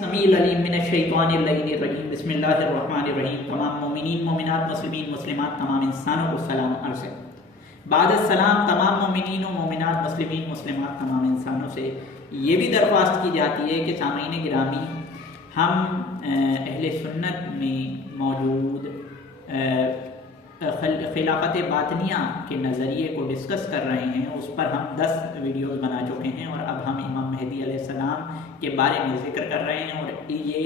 سمیع العلیم من الشیطان اللعین الرجیم بسم اللہ الرحمن الرحیم۔ تمام مومنین مومنات مسلمین مسلمات تمام انسانوں کو سلام عرض ہے۔ بعد السلام تمام مومنین و مومنات مسلمین مسلمات تمام انسانوں سے یہ بھی درخواست کی جاتی ہے کہ سامعین گرامی، ہم اہل سنت میں موجود خلافت باطنیہ کے نظریے کو ڈسکس کر رہے ہیں۔ اس پر ہم 10 ویڈیوز بنا چکے ہیں اور اب ہم امام مہدی علیہ السلام کے بارے میں ذکر کر رہے ہیں، اور یہ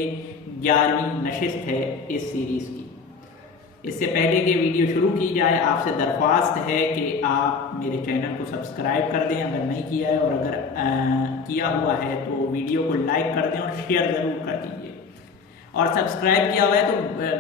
11ویں نشست ہے اس سیریز کی۔ اس سے پہلے کہ ویڈیو شروع کی جائے، آپ سے درخواست ہے کہ آپ میرے چینل کو سبسکرائب کر دیں اگر نہیں کیا ہے، اور اگر کیا ہوا ہے تو ویڈیو کو لائک کر دیں اور شیئر ضرور کر دیجیے، اور سبسکرائب کیا ہوا ہے تو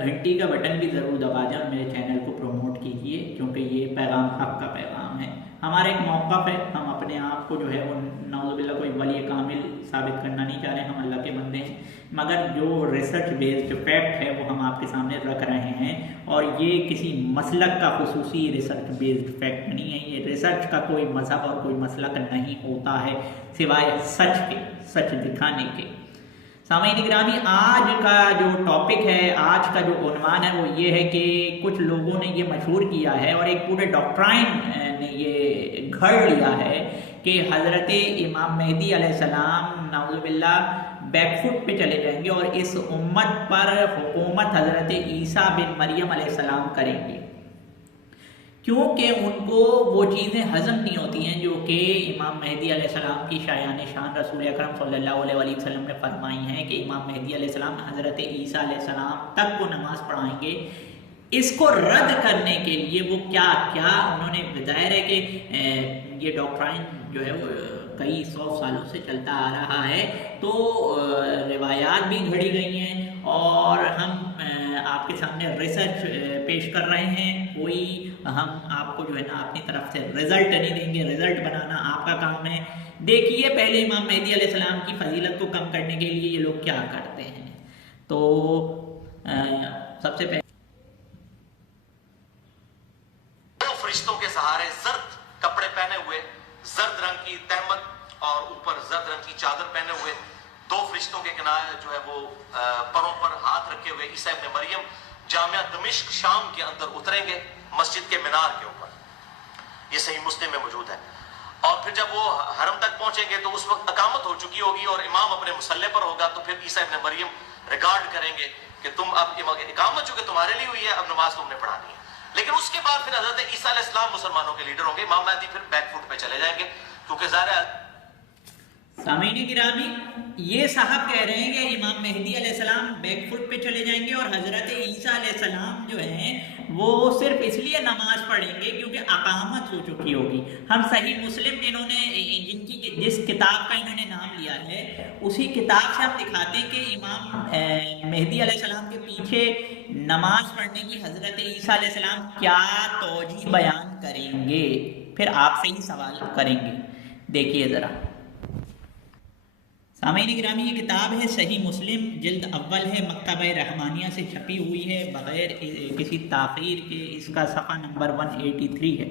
گھنٹی کا بٹن بھی ضرور دبا دیں اور میرے چینل کو پروموٹ کیجیے، کیونکہ یہ پیغام حق کا پیغام ہے۔ ہمارا ایک موقف ہے، ہم اپنے آپ کو جو ہے وہ نعوذ باللہ کوئی ولی کامل ثابت کرنا نہیں چاہ رہے، ہم اللہ کے بندے ہیں، مگر جو ریسرچ بیسڈ فیکٹ ہے وہ ہم آپ کے سامنے رکھ رہے ہیں، اور یہ کسی مسلک کا خصوصی ریسرچ بیسڈ فیکٹ نہیں ہے۔ یہ ریسرچ کا کوئی مذہب اور کوئی مسلک نہیں ہوتا ہے سوائے سچ کے، سچ دکھانے کے۔ سامعین گرامی، آج کا جو ٹاپک ہے، آج کا جو عنوان ہے وہ یہ ہے کہ کچھ لوگوں نے یہ مشہور کیا ہے اور ایک پورے ڈاکٹرائن نے یہ گھڑ لیا ہے کہ حضرت امام مہدی علیہ السلام نعوذ باللہ بیک فٹ پہ چلے جائیں گے اور اس امت پر حکومت حضرت عیسیٰ بن مریم علیہ السلام کریں گے، کیونکہ ان کو وہ چیزیں ہضم نہیں ہوتی ہیں جو کہ امام مہدی علیہ السلام کی شایان شان رسول اکرم صلی اللہ علیہ وسلم نے فرمائی ہیں کہ امام مہدی علیہ السلام حضرت عیسیٰ علیہ السلام تک کو نماز پڑھائیں گے۔ اس کو رد کرنے کے لیے وہ کیا انہوں نے، ظاہر ہے کہ یہ ڈاکٹرائن جو ہے وہ کئی 100 سالوں سے چلتا آ رہا ہے، تو روایات بھی گھڑی گئی ہیں اور ہم آپ کے سامنے ریسرچ پیش کر رہے ہیں۔ کوئی ہم آپ کو جو ہے نا اپنی طرف سے رزلٹ نہیں دیں گے، رزلٹ بنانا آپ کا کام ہے۔ دیکھیے پہلے امام مہدی علیہ السلام کی فضیلت کو کم کرنے کے لیے یہ لوگ کیا کرتے ہیں۔ تو سب سے پہلے فرشتوں کے سہارے زرد کپڑے پہنے ہوئے، زرد رنگ کی تہمت اور اوپر زرد رنگ کی چادر پہنے ہوئے، 2 فرشتوں کے کنارے جو ہے وہ پروں پر ہاتھ رکھے ہوئے عیسیٰ ابن مریم جامعہ دمشق شام کے اندر اتریں گے، مسجد کے مینار کے اوپر۔ یہ صحیح مسلم میں موجود ہے۔ اور پھر جب وہ حرم تک پہنچیں گے تو اس وقت اقامت ہو چکی ہوگی اور امام اپنے مصلی پر ہوگا، تو پھر عیسیٰ ابن مریم ریکارڈ کریں گے کہ تم اب اقامت چونکہ تمہارے لیے ہوئی ہے، اب نماز تم نے پڑھانی ہے۔ لیکن اس کے بعد پھر حضرت عیسیٰ علیہ السلام مسلمانوں کے لیڈر ہوں گے، امام مہدی پھر بیک فٹ پہ چلے جائیں گے، کیونکہ ظاہر ہے۔ سامعین گرامی، یہ صاحب کہہ رہے ہیں کہ امام مہدی علیہ السلام بیک فٹ پہ چلے جائیں گے اور حضرت عیسیٰ علیہ السلام جو ہیں وہ صرف اس لیے نماز پڑھیں گے کیونکہ اقامت ہو چکی ہوگی۔ ہم صحیح مسلم جس کتاب کا انہوں نے نام لیا ہے، اسی کتاب سے ہم دکھاتے ہیں کہ امام مہدی علیہ السلام کے پیچھے نماز پڑھنے کی حضرت عیسیٰ علیہ السلام کیا توجیہ بیان کریں گے، پھر آپ سے ہی سوال کریں گے۔ دیکھیے ذرا سامعین گرامی، یہ کتاب ہے صحیح مسلم، جلد اول ہے، مکتبہ رحمانیہ سے چھپی ہوئی ہے بغیر کسی تاخیر کے۔ اس کا صفحہ نمبر 183 ہے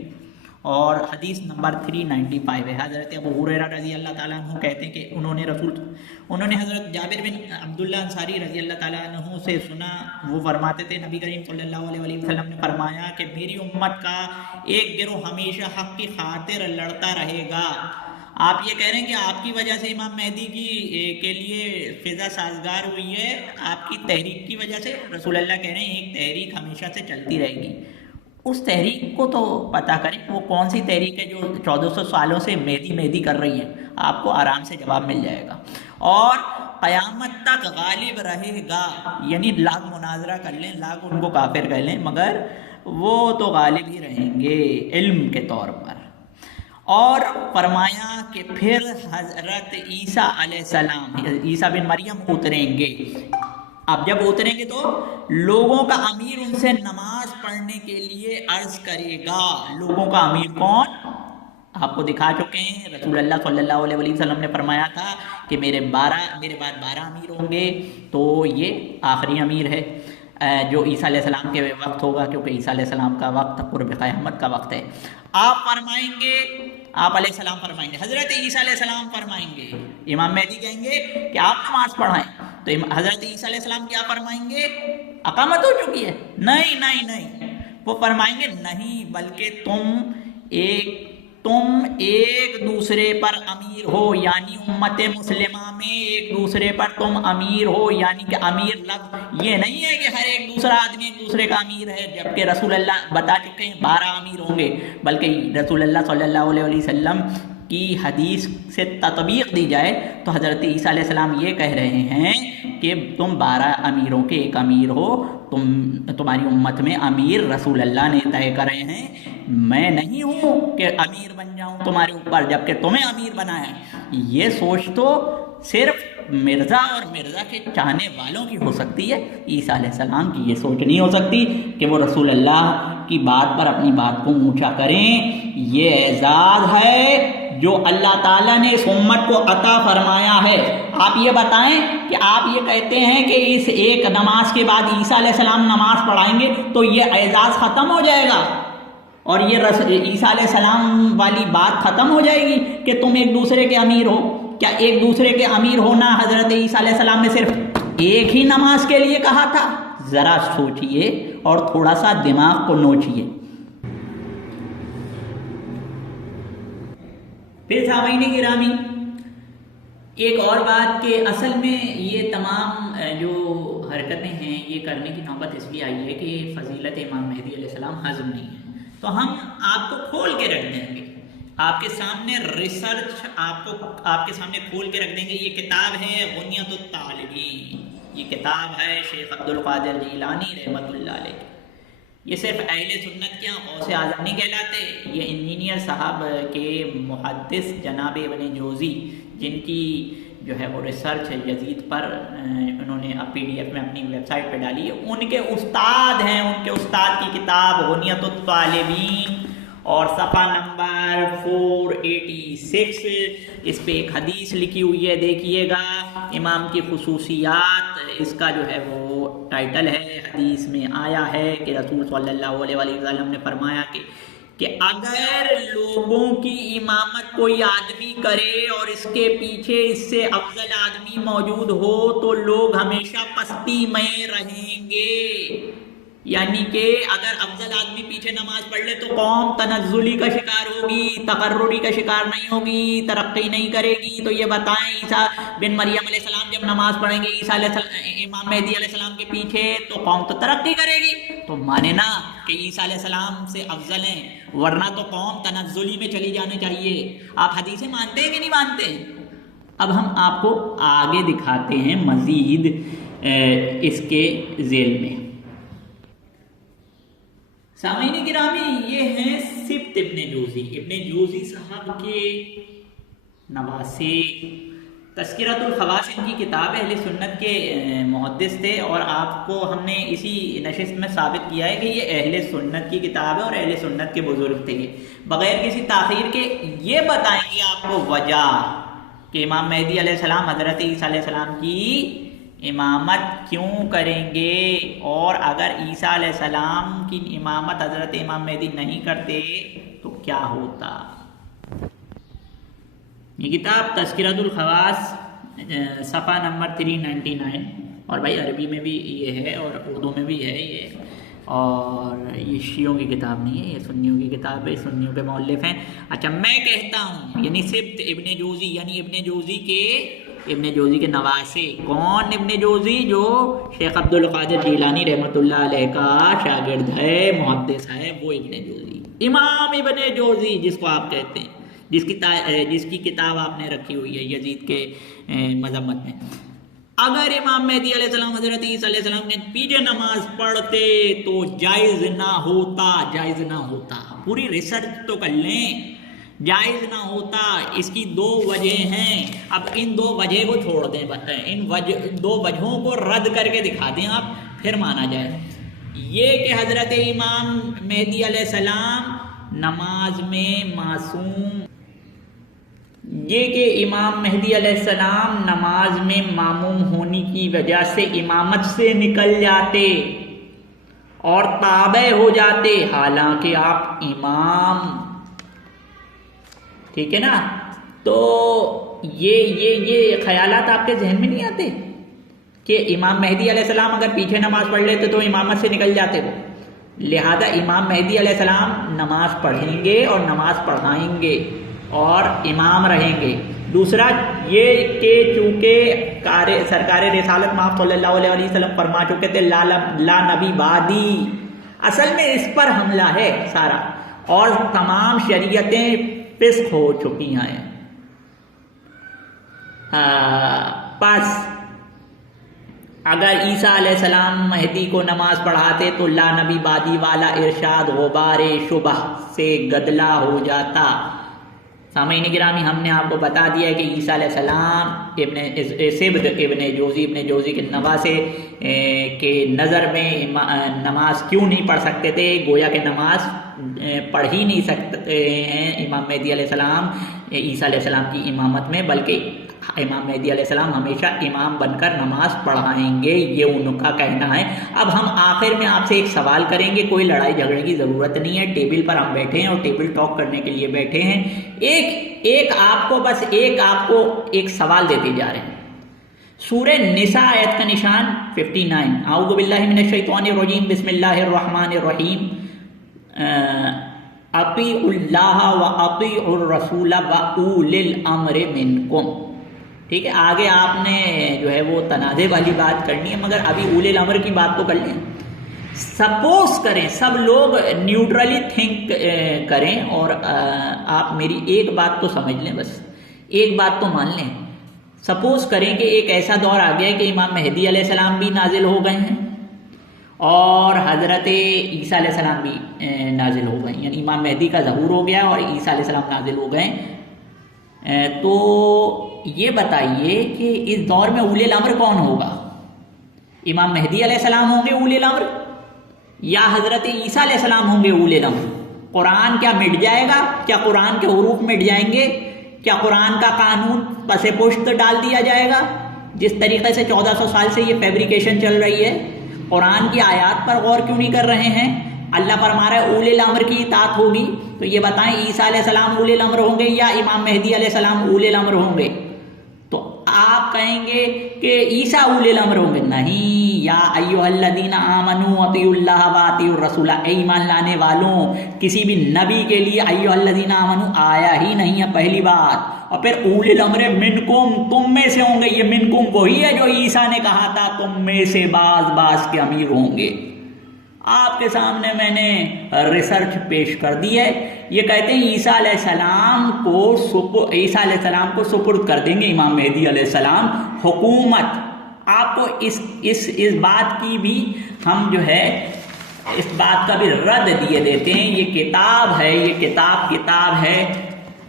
اور حدیث نمبر 395 ہے۔ حضرت ابو ہریرہ رضی اللہ تعالیٰ عنہ کہتے ہیں کہ انہوں نے حضرت جابر بن عبداللہ انصاری رضی اللہ تعالیٰ عنہ سے سنا، وہ فرماتے تھے نبی کریم صلی اللہ علیہ وسلم نے فرمایا کہ میری امت کا ایک گروہ ہمیشہ حق کی خاطر لڑتا رہے گا۔ آپ یہ کہہ رہے ہیں کہ آپ کی وجہ سے امام مہدی کے لیے فضا سازگار ہوئی ہے، آپ کی تحریک کی وجہ سے۔ رسول اللہ کہہ رہے ہیں ایک تحریک ہمیشہ سے چلتی رہے گی۔ اس تحریک کو تو پتہ کریں وہ کون سی تحریک ہے جو 1400 سالوں سے مہدی کر رہی ہے، آپ کو آرام سے جواب مل جائے گا۔ اور قیامت تک غالب رہے گا، یعنی لاکھ مناظرہ کر لیں، لاکھ ان کو کافر کہہ لیں، مگر وہ تو غالب ہی رہیں گے علم کے طور پر۔ اور فرمایا کہ پھر حضرت عیسیٰ علیہ السلام، عیسیٰ بن مریم اتریں گے۔ اب جب اتریں گے تو لوگوں کا امیر ان سے نماز پڑھنے کے لیے عرض کرے گا۔ لوگوں کا امیر کون؟ آپ کو دکھا چکے ہیں، رسول اللہ صلی اللہ علیہ وسلم نے فرمایا تھا کہ میرے بعد 12 امیر ہوں گے، تو یہ آخری امیر ہے جو عیسیٰ علیہ السلام کے وقت ہوگا، کیونکہ عیسیٰ علیہ السلام کا وقت قرب قیامت کا وقت ہے۔ آپ فرمائیں گے، آپ علیہ السلام فرمائیں گے، حضرت عیسیٰ علیہ السلام فرمائیں گے، امام مہدی کہیں گے کہ آپ نماز پڑھائیں، تو حضرت عیسیٰ علیہ السلام کیا فرمائیں گے؟ اقامت ہو چکی ہے؟ نہیں نہیں نہیں، وہ فرمائیں گے نہیں، بلکہ تم ایک دوسرے پر امیر ہو، یعنی امت مسلمہ میں ایک دوسرے پر تم امیر ہو، یعنی کہ امیر لفظ یہ نہیں ہے کہ ہر ایک دوسرا آدمی ایک دوسرے کا امیر ہے، جبکہ رسول اللہ بتا چکے ہیں 12 امیر ہوں گے، بلکہ رسول اللہ صلی اللہ علیہ وسلم کی حدیث سے تطبیق دی جائے تو حضرت عیسیٰ علیہ السلام یہ کہہ رہے ہیں کہ تم 12 امیروں کے ایک امیر ہو، تمہاری امت میں امیر رسول اللہ نے طے کرے ہیں، میں نہیں ہوں کہ امیر بن جاؤں تمہارے اوپر جبکہ تمہیں امیر بنایا ہے۔ یہ سوچ تو صرف مرزا اور مرزا کے چاہنے والوں کی ہو سکتی ہے، عیسیٰ علیہ السلام کی یہ سوچ نہیں ہو سکتی کہ وہ رسول اللہ کی بات پر اپنی بات کو اونچا کریں۔ یہ اعزاز ہے جو اللہ تعالیٰ نے اس امت کو عطا فرمایا ہے۔ آپ یہ بتائیں کہ آپ یہ کہتے ہیں کہ اس ایک نماز کے بعد عیسیٰ علیہ السلام نماز پڑھائیں گے تو یہ اعزاز ختم ہو جائے گا اور یہ عیسیٰ علیہ السلام والی بات ختم ہو جائے گی کہ تم ایک دوسرے کے امیر ہو؟ کیا ایک دوسرے کے امیر ہونا حضرت عیسیٰ علیہ السلام نے صرف ایک ہی نماز کے لیے کہا تھا؟ ذرا سوچئے اور تھوڑا سا دماغ کو نوچئے۔ پھر سامعین گرامی ایک اور بات کہ اصل میں یہ تمام جو حرکتیں ہیں یہ کرنے کی نوبت اس لیے آئی ہے کہ فضیلت امام مہدی علیہ السلام ہضم نہیں ہے، تو ہم آپ کو کھول کے رکھ دیں گے، آپ کے سامنے ریسرچ آپ کے سامنے کھول کے رکھ دیں گے۔ یہ کتاب ہے غنیۃ الطالبین، یہ کتاب ہے شیخ عبد القادر جیلانی رحمۃ اللہ علیہ۔ یہ صرف اہل سنت کے غوث اعظم نہیں کہلاتے، یہ انجینئر صاحب کے محدث جناب ابن جوزی جن کی جو ہے وہ ریسرچ یزید پر انہوں نے PDF میں اپنی ویب سائٹ پہ ڈالی ہے، ان کے استاد ہیں، ان کے استاد کی کتاب غنیۃ الطالبین اور صفحہ نمبر 486 اس پہ ایک حدیث لکھی ہوئی ہے، دیکھیے گا، امام کی خصوصیات، اس کا جو ہے وہ ٹائٹل ہے، حدیث میں آیا ہے کہ رسول صلی اللہ علیہ وسلم نے فرمایا کہ اگر لوگوں کی امامت کوئی آدمی کرے اور اس کے پیچھے اس سے افضل آدمی موجود ہو تو لوگ ہمیشہ پستی میں رہیں گے، یعنی کہ اگر افضل آدمی پیچھے نماز پڑھ لے تو قوم تنزلی کا شکار ہوگی، تقرری کا شکار نہیں ہوگی، ترقی نہیں کرے گی۔ تو یہ بتائیں عیسیٰ بن مریم علیہ السلام جب نماز پڑھیں گے عیسیٰ علیہ السلام امام مہدی علیہ السلام کے پیچھے تو قوم تو ترقی کرے گی، تو مانے نا کہ عیسیٰ علیہ السلام سے افضل ہیں، ورنہ تو قوم تنزلی میں چلی جانے چاہیے۔ آپ حدیثیں مانتے ہیں کہ نہیں مانتے ہیں؟ اب ہم آپ کو آگے دکھاتے ہیں مزید اس کے ذیل میں۔ سامعین گرامی یہ ہیں سبط ابن جوزی، ابن جوزی صاحب کے نواسے، تذکرۃ الخواص ان کی کتاب ہے، اہل سنت کے محدث تھے، اور آپ کو ہم نے اسی نشست میں ثابت کیا ہے کہ یہ اہل سنت کی کتاب ہے اور اہل سنت کے بزرگ تھے۔ بغیر کسی تاخیر کے یہ بتائیں گے آپ کو وجہ کہ امام مہدی علیہ السلام حضرت عیسیٰ علیہ السلام کی امامت کیوں کریں گے، اور اگر عیسیٰ علیہ السلام کی امامت حضرت امام مہدی نہیں کرتے تو کیا ہوتا۔ یہ کتاب تذکرۃ الخواص صفحہ نمبر 399، اور بھائی عربی میں بھی یہ ہے اور اردو میں بھی ہے یہ، اور یہ شیعوں کی کتاب نہیں ہے، یہ سنیوں کی کتاب ہے، سنیوں کے مؤلف ہیں۔ اچھا میں کہتا ہوں یعنی سبط ابن جوزی، یعنی ابن جوزی کے نواسے، کون ابن جوزی؟ جو شیخ عبد القادر جیلانی رحمۃ اللہ علیہ کا شاگرد ہے، محدث ہے، وہ ابن جوزی، امام ابن جوزی جس کو آپ کہتے ہیں، جس کی کتاب آپ نے رکھی ہوئی ہے یزید کے مذمت میں۔ اگر امام مہدی علیہ السلام حضرت عیسیٰ علیہ السلام کے پیچھے نماز پڑھتے تو جائز نہ ہوتا، پوری ریسرچ تو کر لیں، جائز نہ ہوتا۔ اس کی 2 وجہ ہیں، اب ان 2 وجہ کو چھوڑ دیں، ان 2 وجہوں کو رد کر کے دکھا دیں آپ، پھر مانا جائے۔ یہ کہ حضرت امام مہدی علیہ السلام نماز میں معصوم، یہ کہ امام مہدی علیہ السلام نماز میں معموم ہونے کی وجہ سے امامت سے نکل جاتے اور تابع ہو جاتے، حالانکہ آپ امام، ٹھیک ہے نا؟ تو یہ خیالات آپ کے ذہن میں نہیں آتے؟ کہ امام مہدی علیہ السلام اگر پیچھے نماز پڑھ لیتے تو امامت سے نکل جاتے وہ، لہذا امام مہدی علیہ السلام نماز پڑھیں گے اور نماز پڑھائیں گے اور امام رہیں گے۔ دوسرا یہ کہ چونکہ سرکار رسالت مآب صلی اللہ علیہ وسلم فرما چکے تھے لا نبی بعدی، اصل میں اس پر حملہ ہے سارا، اور تمام شریعتیں فسخ ہو چکی ہیں۔ پس اگر عیسیٰ علیہ السلام مہدی کو نماز پڑھاتے تو لا نبی بعدی والا ارشاد غبار شبہ سے گدلا ہو جاتا۔ سامعین گرامی، ہم نے آپ کو بتا دیا ہے کہ عیسیٰ علیہ السلام ابن جوزی کے نواسے کے نظر میں نماز کیوں نہیں پڑھ سکتے تھے؟ گویا کہ نماز پڑھ ہی نہیں سکتے ہیں امام مہدی علیہ السلام عیسیٰ علیہ السلام کی امامت میں، بلکہ امام مہدی علیہ السلام ہمیشہ امام بن کر نماز پڑھائیں گے، یہ ان کا کہنا ہے۔ اب ہم آخر میں آپ سے ایک سوال کریں گے، کوئی لڑائی جھگڑے کی ضرورت نہیں ہے، ٹیبل پر ہم بیٹھے ہیں اور ٹیبل ٹاک کرنے کے لیے بیٹھے ہیں۔ ایک آپ کو ایک سوال دیتے جا رہے ہیں۔ سورہ نساء آیت کا نشان 59، اعوذ باللہ من الشیطان الرجیم، بسم اللہ الرحمن الرحیم، اطیعوا اللہ و اطیعوا الرسول و اولی الامر منکم۔ ٹھیک ہے، آگے آپ نے جو ہے وہ تنازع والی بات کرنی ہے، مگر ابھی اولی الامر کی بات تو کر لیں۔ سپوز کریں سب لوگ نیوٹرلی تھنک کریں اور آپ میری ایک بات تو سمجھ لیں، بس ایک بات تو مان لیں۔ سپوز کریں کہ ایک ایسا دور آ گیا ہے کہ امام مہدی علیہ السلام بھی نازل ہو گئے ہیں اور حضرت عیسیٰ علیہ السلام بھی نازل ہو گئے، یعنی امام مہدی کا ظہور ہو گیا اور عیسیٰ علیہ السلام نازل ہو گئے۔ تو یہ بتائیے کہ اس دور میں اولی الامر کون ہوگا؟ امام مہدی علیہ السلام ہوں گے اولی الامر یا حضرت عیسیٰ علیہ السلام ہوں گے اولی الامر؟ قرآن کیا مٹ جائے گا؟ کیا قرآن کے حروف مٹ جائیں گے؟ کیا قرآن کا قانون پس پشت ڈال دیا جائے گا؟ جس طریقے سے 1400 سال سے یہ فیبریکیشن چل رہی ہے، قرآن کی آیات پر غور کیوں نہیں کر رہے ہیں؟ اللہ فرما رہا ہے اولی الامر کی اطاعت ہوگی، تو یہ بتائیں عیسیٰ علیہ السلام اولی الامر ہوں گے یا امام مہدی علیہ السلام اولی الامر ہوں گے؟ تو آپ کہیں گے کہ عیسیٰ اولی الامر ہوں گے، نہیں، یا ایھا الذین آمنوا اطیعوا اللہ و اطیعوا الرسول، اے ایمان لانے والوں، کسی بھی نبی کے لیے ایھا الذین آمنوا آیا ہی نہیں ہے پہلی بات، اور پھر اولی الامر منکم، تم میں سے ہوں گے۔ یہ منکم وہی ہے جو عیسیٰ نے کہا تھا تم میں سے بعض کے امیر ہوں گے۔ آپ کے سامنے میں نے ریسرچ پیش کر دی ہے، یہ کہتے ہیں عیسیٰ علیہ السلام کو سپرد کر دیں گے امام مہدی علیہ السلام حکومت۔ آپ کو اس بات کی بھی ہم جو ہے اس بات کا بھی رد دیے دیتے ہیں۔ یہ کتاب ہے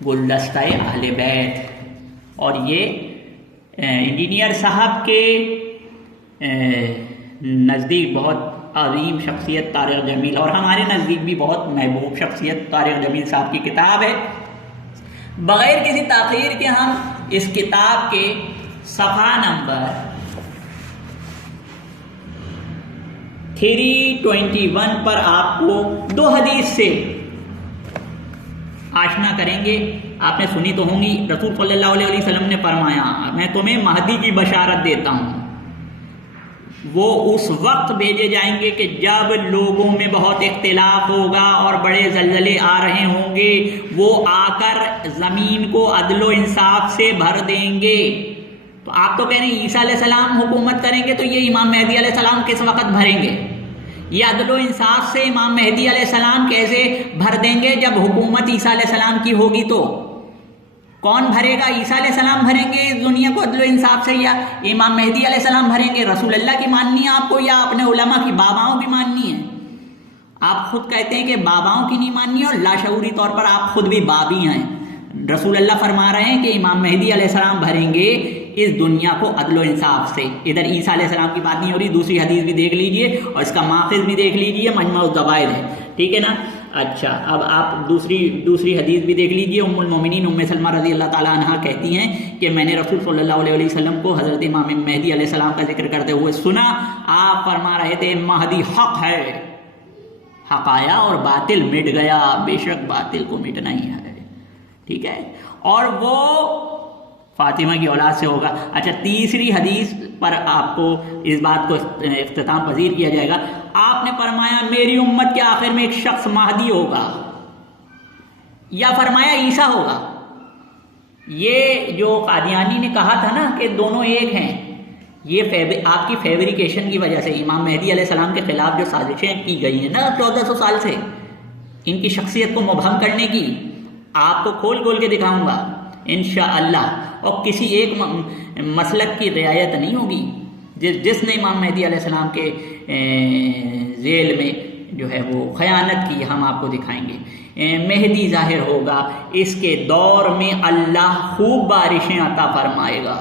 گلدستہ اہل بیت، اور یہ انجینئر صاحب کے نزدیک بہت عظیم شخصیت طارق جمیل، اور ہمارے نزدیک بھی بہت محبوب شخصیت طارق جمیل صاحب کی کتاب ہے۔ بغیر کسی تاخیر کے ہم اس کتاب کے صفحہ نمبر 321 پر آپ کو 2 حدیث سے آشنا کریں گے۔ آپ نے سنی تو ہوں گی، رسول صلی اللہ علیہ وسلم نے فرمایا میں تمہیں مہدی کی بشارت دیتا ہوں، وہ اس وقت بھیجے جائیں گے کہ جب لوگوں میں بہت اختلاف ہوگا اور بڑے زلزلے آ رہے ہوں گے، وہ آ کر زمین کو عدل و انصاف سے بھر دیں گے۔ تو آپ تو کہہ رہے ہیں عیسیٰ علیہ السلام حکومت کریں گے، تو یہ امام مہدی علیہ السلام کس وقت بھریں گے؟ یہ عدل و انصاف سے امام مہدی علیہ السلام کیسے بھر دیں گے جب حکومت عیسیٰ علیہ السلام کی ہوگی؟ تو کون بھرے گا؟ عیسیٰ علیہ السلام بھریں گے اس دنیا کو عدل و انصاف سے، یا امام مہدی علیہ السلام بھریں گے؟ رسول اللہ کی ماننی ہے آپ کو یا اپنے علماء کی، باباؤں کی ماننی ہے؟ آپ خود کہتے ہیں کہ باباؤں کی نہیں ماننی ہے، اور لاشعوری طور پر آپ خود بھی بابی ہیں۔ رسول اللہ فرما رہے ہیں کہ امام مہدی علیہ السلام بھریں گے اس دنیا کو عدل و انصاف سے۔ ادھر عیسیٰ علیہ السلام کی بات نہیں ہو رہی، دوسری حدیث بھی دیکھ لیجئے اور اس کا ماخذ بھی دیکھ لیجئے، مجمع الزوائد ہے، ٹھیک ہے نا؟ اچھا، اب آپ دوسری حدیث بھی دیکھ لیجئے۔ ام المومنین ام سلمہ رضی اللہ تعالیٰ عنہا کہتی ہیں کہ میں نے رسول صلی اللہ علیہ وسلم کو حضرت امام مہدی علیہ السلام کا ذکر کرتے ہوئے سنا، آپ فرما رہے تھے مہدی حق ہے، حق آیا اور باطل مٹ گیا، بے شک باطل کو مٹنا ہی ہے، ٹھیک ہے؟ اور وہ فاطمہ کی اولاد سے ہوگا۔ اچھا، تیسری حدیث پر آپ کو اس بات کو اختتام پذیر کیا جائے گا۔ آپ نے فرمایا میری امت کے آخر میں ایک شخص مہدی ہوگا، یا فرمایا عیسیٰ ہوگا۔ یہ جو قادیانی نے کہا تھا نا کہ دونوں ایک ہیں، یہ آپ کی فیبریکیشن کی وجہ سے امام مہدی علیہ السلام کے خلاف جو سازشیں کی گئی ہیں نا 1400 سال سے، ان کی شخصیت کو مبہم کرنے کی، آپ کو کھول کھول کے دکھاؤں گا انشاءاللہ، اور کسی ایک مسلک کی رعایت نہیں ہوگی۔ جس نے امام مہدی علیہ السلام کے ذیل میں جو ہے وہ خیانت کی، ہم آپ کو دکھائیں گے۔ مہدی ظاہر ہوگا، اس کے دور میں اللہ خوب بارشیں عطا فرمائے گا،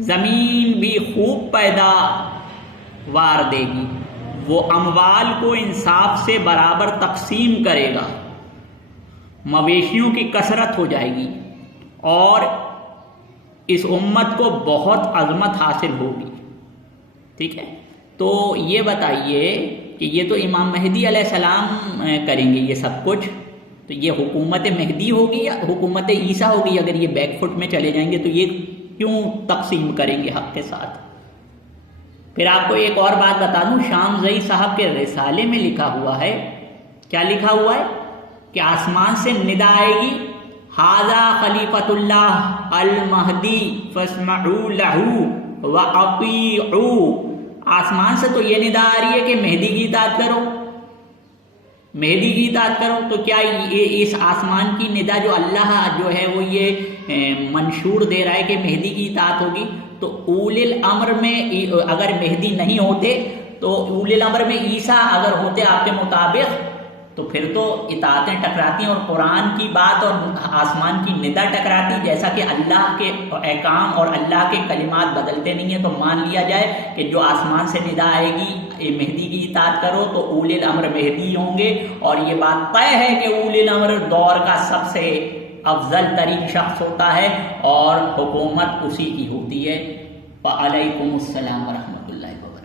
زمین بھی خوب پیداوار دے گی، وہ اموال کو انصاف سے برابر تقسیم کرے گا، مویشیوں کی کثرت ہو جائے گی، اور اس امت کو بہت عظمت حاصل ہوگی۔ ٹھیک ہے، تو یہ بتائیے کہ یہ تو امام مہدی علیہ السلام کریں گے یہ سب کچھ، تو یہ حکومت مہدی ہوگی یا حکومت عیسیٰ ہوگی؟ اگر یہ بیک فٹ میں چلے جائیں گے تو یہ کیوں تقسیم کریں گے حق کے ساتھ؟ پھر آپ کو ایک اور بات بتا دوں، شام زئی صاحب کے رسالے میں لکھا ہوا ہے، کیا لکھا ہوا ہے کہ آسمان سے ندا آئے گی، ھذا خلیفۃ اللہ المہدی فاسمعوا لہ واطیعوا۔ آسمان سے تو یہ ندا آ رہی ہے کہ مہدی کی اطاعت کرو، مہدی کی اطاعت کرو۔ تو کیا اس آسمان کی ندا جو اللہ جو ہے وہ یہ منشور دے رہا ہے کہ مہدی کی اطاعت ہوگی؟ تو اولی الامر میں اگر مہدی نہیں ہوتے تو اولی الامر میں عیسیٰ اگر ہوتے آپ کے مطابق تو پھر تو اطاعتیں ٹکراتی اور قرآن کی بات اور آسمان کی ندا ٹکراتی، جیسا کہ اللہ کے احکام اور اللہ کے کلمات بدلتے نہیں ہیں۔ تو مان لیا جائے کہ جو آسمان سے ندا آئے گی مہدی کی اطاعت کرو تو اولی الامر مہدی ہوں گے، اور یہ بات طے ہے کہ اولی الامر دور کا سب سے افضل ترین شخص ہوتا ہے اور حکومت اسی کی ہوتی ہے۔ وعلیکم السلام ورحمۃ اللہ وبرکاتہ۔